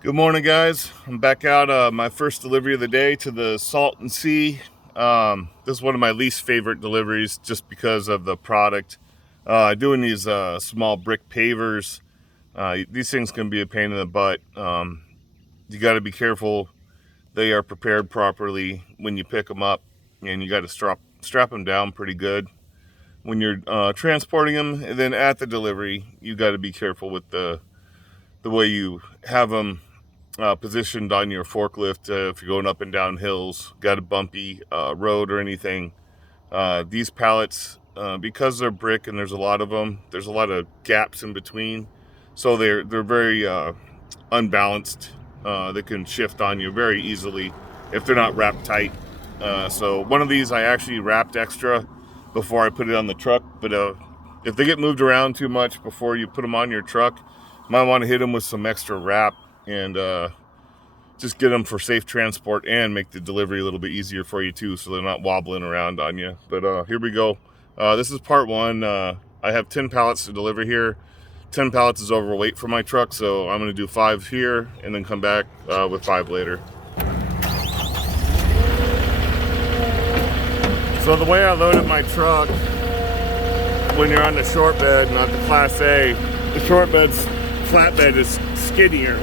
Good morning, guys. I'm back out my first delivery of the day to the Salton Sea. This is one of my least favorite deliveries just because of the product. Doing these small brick pavers, these things can be a pain in the butt. You got to be careful they are prepared properly when you pick them up, and you got to strap them down pretty good when you're transporting them. And then at the delivery, you got to be careful with the way you have them positioned on your forklift. If you're going up and down hills, got a bumpy road or anything, these pallets, because they're brick and there's a lot of them, there's a lot of gaps in between, so they're very unbalanced. They can shift on you very easily if they're not wrapped tight. So one of these I actually wrapped extra before I put it on the truck, but if they get moved around too much before you put them on your truck, you might want to hit them with some extra wrap and just get them for safe transport and make the delivery a little bit easier for you too, so they're not wobbling around on you. But here we go. This is part one. I have 10 pallets to deliver here. 10 pallets is overweight for my truck, so I'm going to do 5 here and then come back with 5 later. So the way I loaded my truck, when you're on the short bed, not the Class A, the short bed's flatbed is skinnier.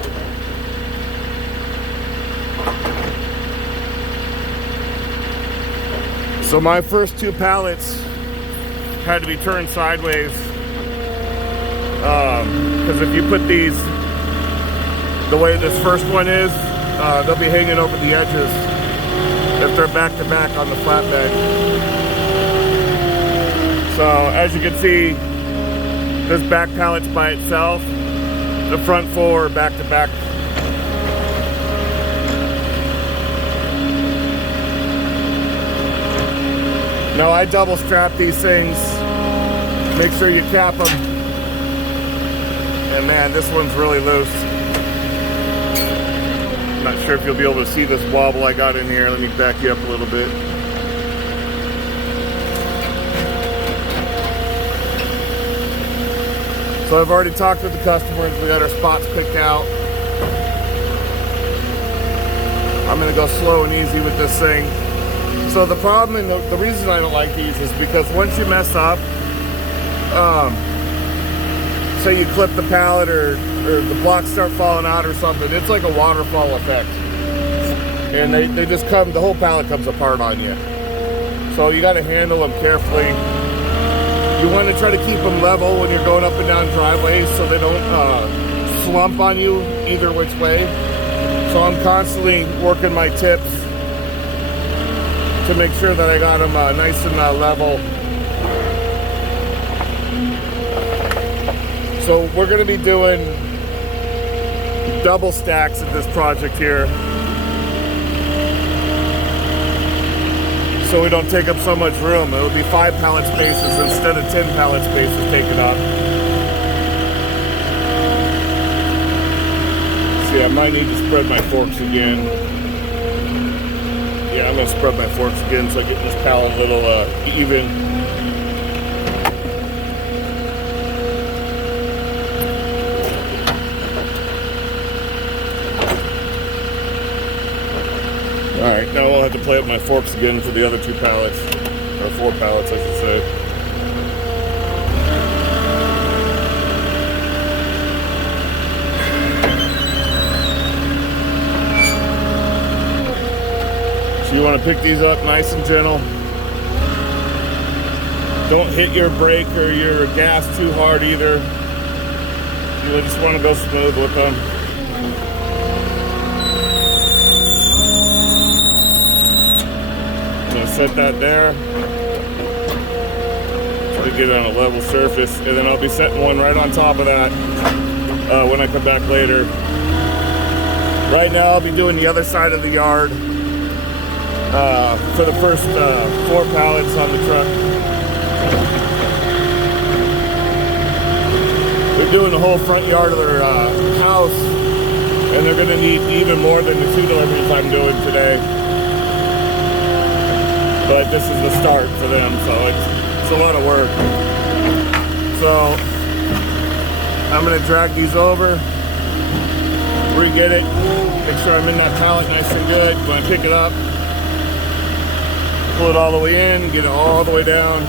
So my first 2 pallets had to be turned sideways, because if you put these the way this first one is, they'll be hanging over the edges if they're back to back on the flatbed. So as you can see, this back pallet's by itself. The front 4 are back to back. Now I double strap these things. Make sure you cap them. And man, this one's really loose. Not sure if you'll be able to see this wobble I got in here. Let me back you up a little bit. So I've already talked with the customers. We got our spots picked out. I'm gonna go slow and easy with this thing. So the problem and the reason I don't like these is because once you mess up, say you clip the pallet or the blocks start falling out or something, it's like a waterfall effect. And they just come, the whole pallet comes apart on you. So you gotta handle them carefully. You want to try to keep them level when you're going up and down driveways so they don't slump on you either which way. So I'm constantly working my tips to make sure that I got them nice and level. So we're going to be doing double stacks at this project here, so we don't take up so much room. It'll be 5 pallet spaces instead of 10 pallet spaces taken up. See, I might need to spread my forks again. Yeah, I'm gonna spread my forks again so I get this pallet a little even. Alright, now I'll have to play with my forks again for the other 2 pallets, or 4 pallets I should say. So you want to pick these up nice and gentle. Don't hit your brake or your gas too hard either. You just want to go smooth with them. Set that there. Try to get it on a level surface, and then I'll be setting one right on top of that when I come back later. Right now I'll be doing the other side of the yard for the first 4 pallets on the truck. They're doing the whole front yard of their house, and they're going to need even more than the 2 deliveries I'm doing today. But this is the start for them, so it's a lot of work. So I'm gonna drag these over, get it, make sure I'm in that pallet nice and good. When I pick it up, pull it all the way in, get it all the way down.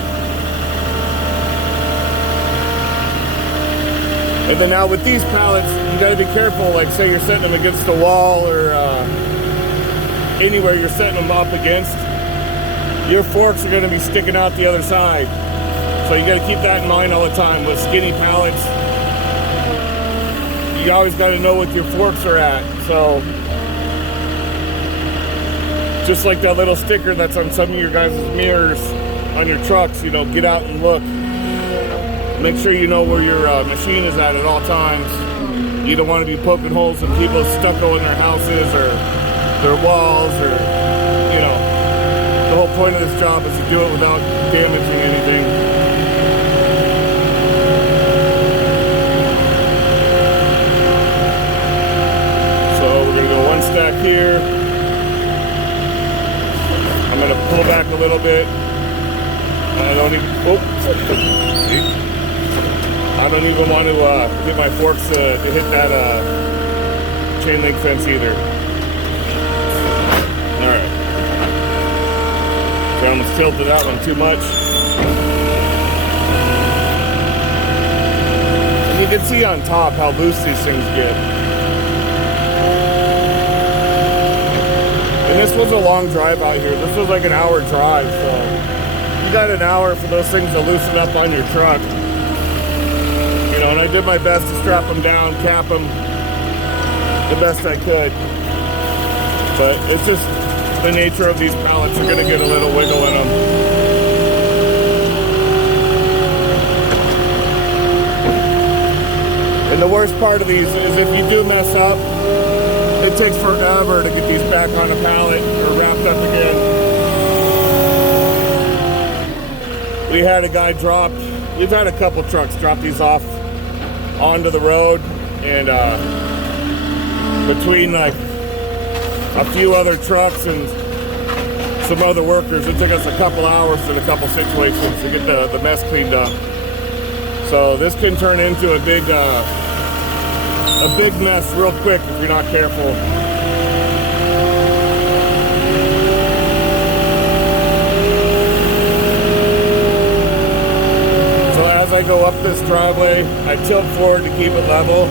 And then now with these pallets, you gotta be careful, like say you're setting them against the wall or anywhere you're setting them up against, your forks are gonna be sticking out the other side. So you gotta keep that in mind all the time. With skinny pallets, you always gotta know what your forks are at. So, just like that little sticker that's on some of your guys' mirrors on your trucks, you know, get out and look. Make sure you know where your machine is at all times. You don't want to be poking holes in people's stucco in their houses or their walls, or, you know, the whole point of this job is to do it without damaging anything. So we're gonna go one stack here. I'm gonna pull back a little bit. I don't even want to get my forks to hit that chain link fence either. Alright. So I almost tilted that one too much. And you can see on top how loose these things get. And this was a long drive out here. This was like an hour drive, so you got an hour for those things to loosen up on your truck. You know, and I did my best to strap them down, cap them the best I could. But it's just the nature of these pallets are gonna get a little wiggle in them. And the worst part of these is if you do mess up, it takes forever to get these back on a pallet or wrapped up again. We had a guy drop, we've had a couple trucks drop these off onto the road, and between like a few other trucks and some other workers, it took us a couple hours in a couple situations to get the mess cleaned up. So this can turn into a big mess real quick if you're not careful. So as I go up this driveway, I tilt forward to keep it level.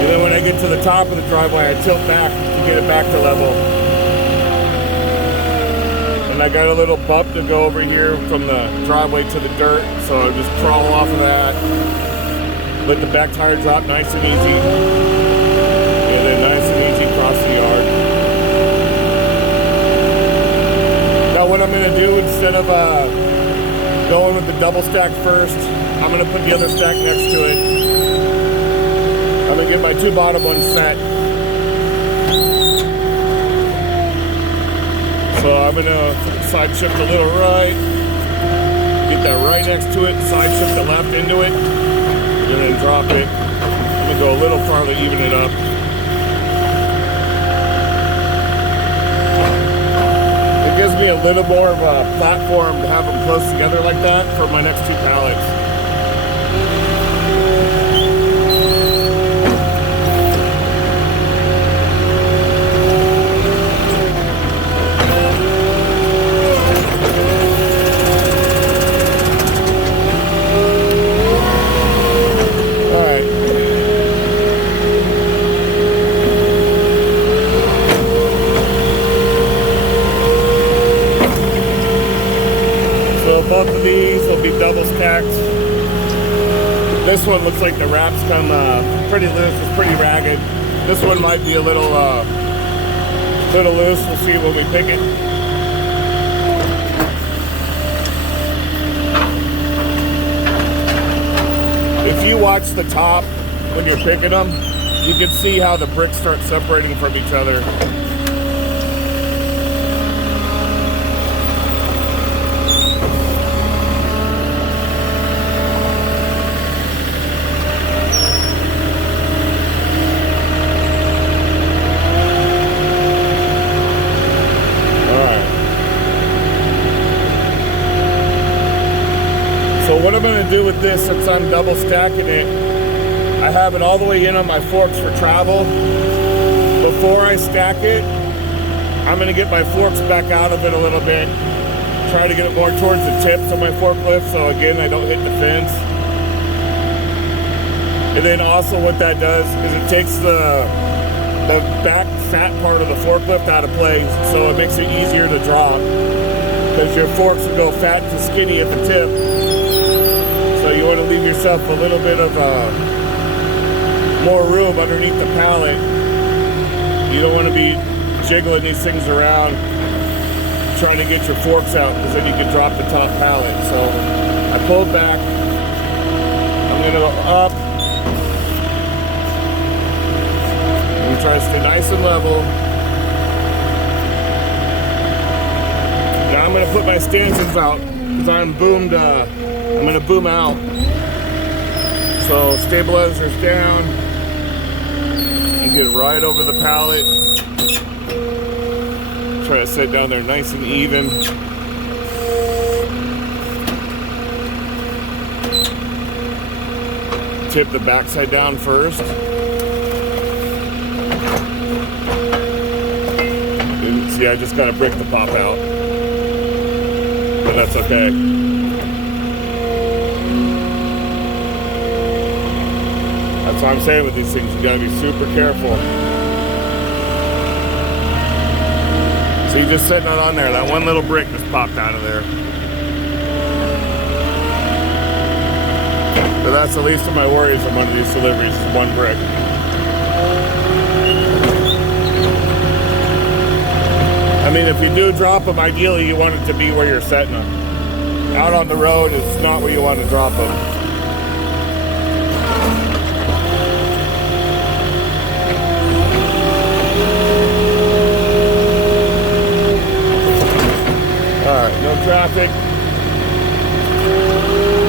And then when I get to the top of the driveway, I tilt back to get it back to level. And I got a little bump to go over here from the driveway to the dirt, so I just crawl off of that. Let the back tire drop nice and easy, and then nice and easy across the yard. Now what I'm going to do, instead of going with the double stack first, I'm going to put the other stack next to it. I'm going to get my two bottom ones set. So I'm going to side shift a little right, get that right next to it, side shift the left into it, and then drop it. I'm going to go a little farther to even it up. It gives me a little more of a platform to have them close together like that for my next two pallets. Both of these will be double stacked. This one looks like the wraps come pretty loose. It's pretty ragged. This one might be a little loose. We'll see when we pick it. If you watch the top when you're picking them, you can see how the bricks start separating from each other. So what I'm going to do with this, since I'm double stacking it, I I have it all the way in on my forks for travel. Before I stack it, I'm gonna get my forks back out of it a little bit. Try to get it more towards the tips of my forklift, so again, I don't hit the fence. And then also what that does is it takes the back fat part of the forklift out of play, so it makes it easier to drop. Because your forks will go fat to skinny at the tip. So you want to leave yourself a little bit of more room underneath the pallet. You don't want to be jiggling these things around trying to get your forks out, because then you can drop the top pallet. So I pulled back. I'm going to go up. Try to stay nice and level. Now I'm going to put my stanchions out because I'm going to boom out. So stabilizer's down and get it right over the pallet. Try to sit down there nice and even. Tip the backside down first. See, I just got a brick to pop out, but that's okay. That's what I'm saying with these things. You gotta be super careful. So you just setting it on there. That one little brick just popped out of there. But that's the least of my worries on one of these deliveries, is one brick. I mean, if you do drop them, ideally you want it to be where you're setting them. Out on the road is not where you want to drop them. Alright, no traffic.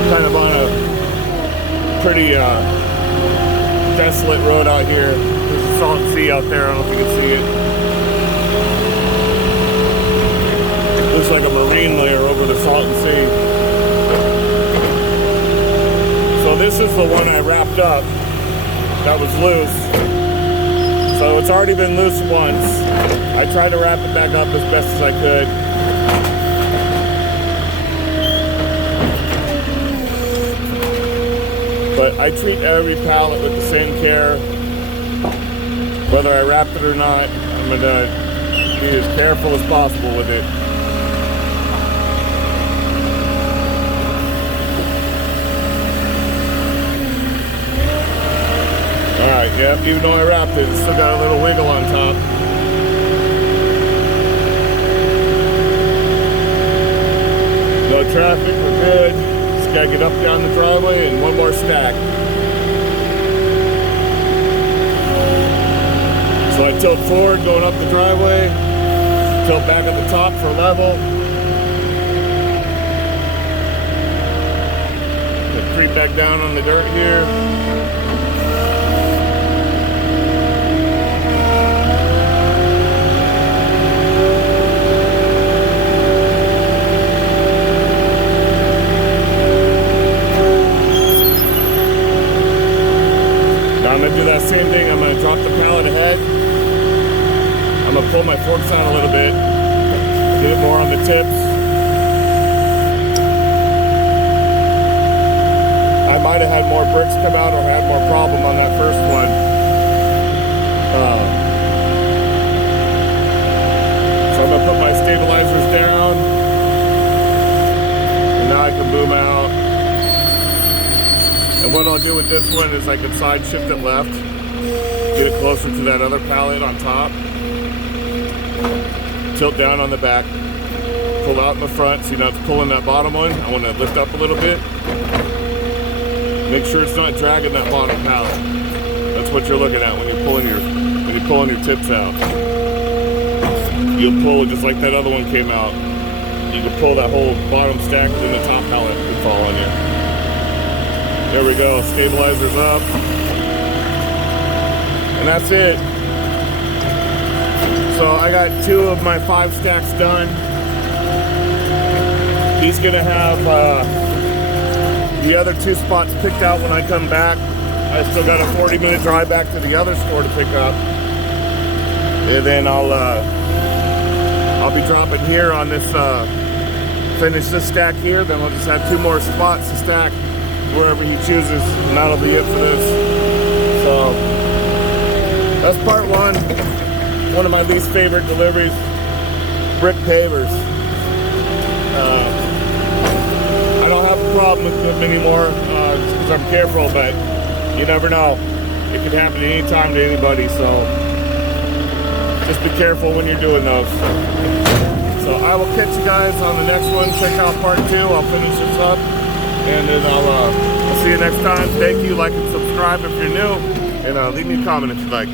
Kind of on a pretty desolate road out here. There's a Salton Sea out there, I don't know if you can see it. Looks like a marine layer over the Salton Sea. So this is the one I wrapped up that was loose. So it's already been loose once. I tried to wrap it back up as best as I could. But I treat every pallet with the same care. Whether I wrap it or not, I'm gonna be as careful as possible with it. Alright, yep, even though I wrapped it, it's still got a little wiggle on top. No traffic, we're good. Just gotta get up down the driveway and one more stack. So I tilt forward going up the driveway, tilt back at the top for level. Creep back down on the dirt here. I'm going to do that same thing. I'm going to drop the pallet ahead. I'm going to pull my forks out a little bit. Get it more on the tips. I might have had more bricks come out or had more problem on that first one. So I'm going to put my stabilizers down. And now I can boom out. And what I'll do with this one is I can side shift it left, get it closer to that other pallet on top, tilt down on the back, pull out in the front, so you're not pulling that bottom one. I want to lift up a little bit. Make sure it's not dragging that bottom pallet. That's what you're looking at when you're pulling your tips out. You'll pull it just like that other one came out. You can pull that whole bottom stack, and then the top pallet could fall on you. There we go, stabilizer's up. And that's it. So I got 2 of my 5 stacks done. He's gonna have the other 2 spots picked out when I come back. I still got a 40-minute drive back to the other store to pick up. And then I'll be dropping here on this, finish this stack here, then we'll just have 2 more spots to stack wherever he chooses, and that'll be it for this. So, that's part 1. One of my least favorite deliveries, brick pavers. I don't have a problem with them anymore, just because I'm careful, but you never know. It could happen anytime to anybody, so just be careful when you're doing those. So I will catch you guys on the next one. Check out part 2. I'll finish this up, and then I'll see you next time. Thank you. Like and subscribe if you're new, and leave me a comment if you like.